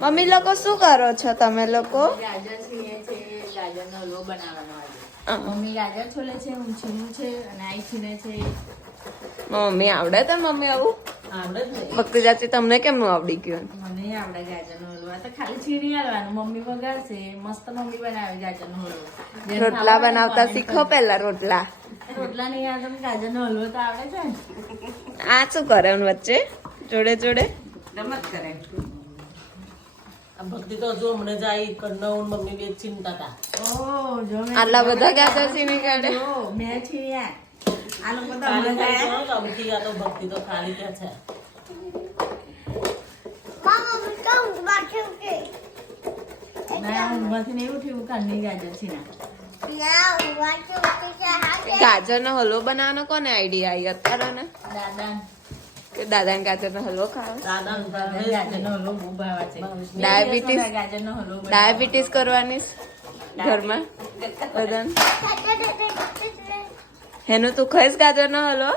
Mummy લોકો શું કરો છો તમે લોકો? ગાજર છીણે છે, ગાજરનો હલવો બનાવવાનો આજે. મમ્મી ગાજર છોલે છે, હું છીણું છે અને આઈ છીણે છે. મમ્મી આવડે તો મમ્મી આવું આવડે જ ને. ભક્તિ જાતિ તમને કેમ આવડી ગયું? મને આવડે ગાજરનો હલવો. આ તો ખાલી છીણી આવવાનું. મમ્મી વગાડશે. મસ્ત મમ્મી બનાવે ગાજરનો હલવો. રોટલા બનાવતા શીખો પેલા રોટલા. રોટલા નહીં આવડે તો ગાજરનો હલવો તો આવડે છે ને. આ શું કરે વચ્ચે જોડે જોડે? રમત કરે. ભક્તિ તો હજુ હમણાં જાય કન્નવ મમ્મી બે ચિંતા હતા. ઓહ, જો મેં આટલા બધા ગાજર છીણી કાઢે? જો, મેં છીણ્યા. આ લોકો તો ખાલી હમણાં ખાઈ ગયા. તો ગમતી આ તો ભક્તિ તો ખાલી ક્યાં છે. ના, ઊંઘમાંથી નહીં ઉઠી, હું ઘરની ગાજર છીણા. ગાજરનો હલવો બનાવવાનો કોને આઈડિયા આવી અત્યારે ને? દાદા કે દાદાને ગાજરનો હલવો ખાવો? દાદા ગાજરનો હલવો બહુ ભાવે છે. ડાયાબિટીસ ગાજરનો હલવો બનાવો. ડાયાબિટીસ કરવાની ઘરમાં બધાને. હેનું તું ખાઈશ ગાજરનો હલવો?